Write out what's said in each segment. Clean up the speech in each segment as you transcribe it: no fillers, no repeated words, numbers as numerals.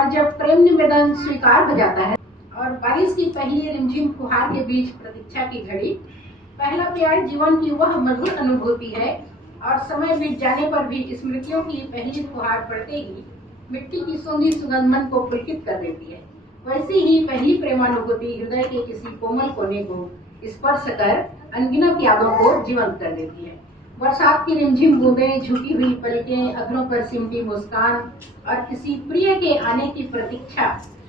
और जब प्रेम निवेदन स्वीकार हो जाता है और बारिश की पहली रिमझिम फुहार के बीच प्रतीक्षा की घड़ी, पहला प्यार जीवन की वह मधुर अनुभूति है और समय बीत जाने पर भी स्मृतियों की पहली फुहार पड़ते ही मिट्टी की सोंधी सुगंध मन को पुलकित कर देती है। वैसे ही पहली प्रेमानुभूति हृदय के किसी कोमल कोने को स्पर्श कर अनगिनत यादों को जीवंत कर देती है। बरसात की रिमझिम बूंदें, झुकी हुई पलकें, अधरों पर सिमटी मुस्कान और किसी प्रिय के आने की प्रतीक्षा,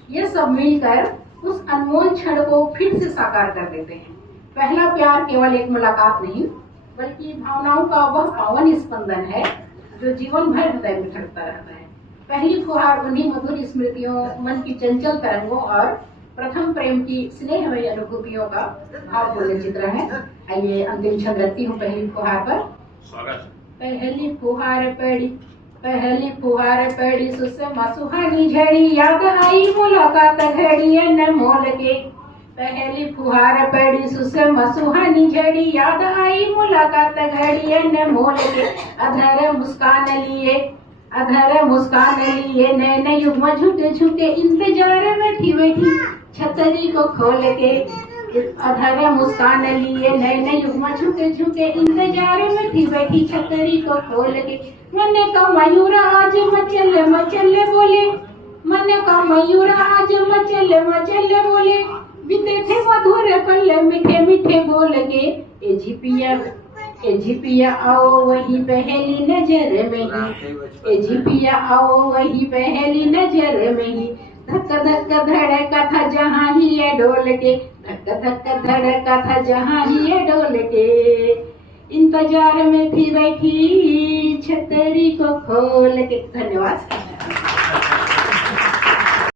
ये सब मिलकर उस अनमोल क्षण को फिर से साकार कर देते हैं। पहला प्यार केवल एक मुलाकात नहीं, बल्कि भावनाओं का वह पावन स्पंदन है जो जीवन भर हृदय में धड़कता रहता है। पहली फुहार उन्हीं मधुर स्मृतियों, मन की चंचल तरंगों और प्रथम प्रेम की स्नेहमयी अनुभूतियों का भावपूर्ण चित्र है। आइए अंतिम छंद रखती हूँ पहली फुहार पर। पहली फुहार पड़ी सुषमा सुहानी झड़ी, याद आई मुलाकात घड़ी अनमोल के। पहली फुहार पड़ी सुषमा सुहानी झड़ी, याद आई मुलाकात घड़ी अनमोल के। अधर मुस्कान लिए नैन युग्म झुके झुके, इंतजार में थी बैठी छतरी को खोल के। अधर मुस्कान लिए नैन युग्म झुके झुके, इंतजार में थी बैठी छतरी को खोल के। मन का मयूर आज मचल मचल बोले, मन का मयूर आज मचल मचल बोले, बीते थे मधुर पल मीठे मीठे बोल के। ए झिपिया आओ वही पहली नजर में ही, ए झिपिया आओ वही पहली नजर में ही। धक धक धड़का था जहाँ ही ये डोल के, धक धक धड़का था जहाँ ही ये डोल के। इंतजार में थी बैठी छतरी को खोल के। धन्यवाद।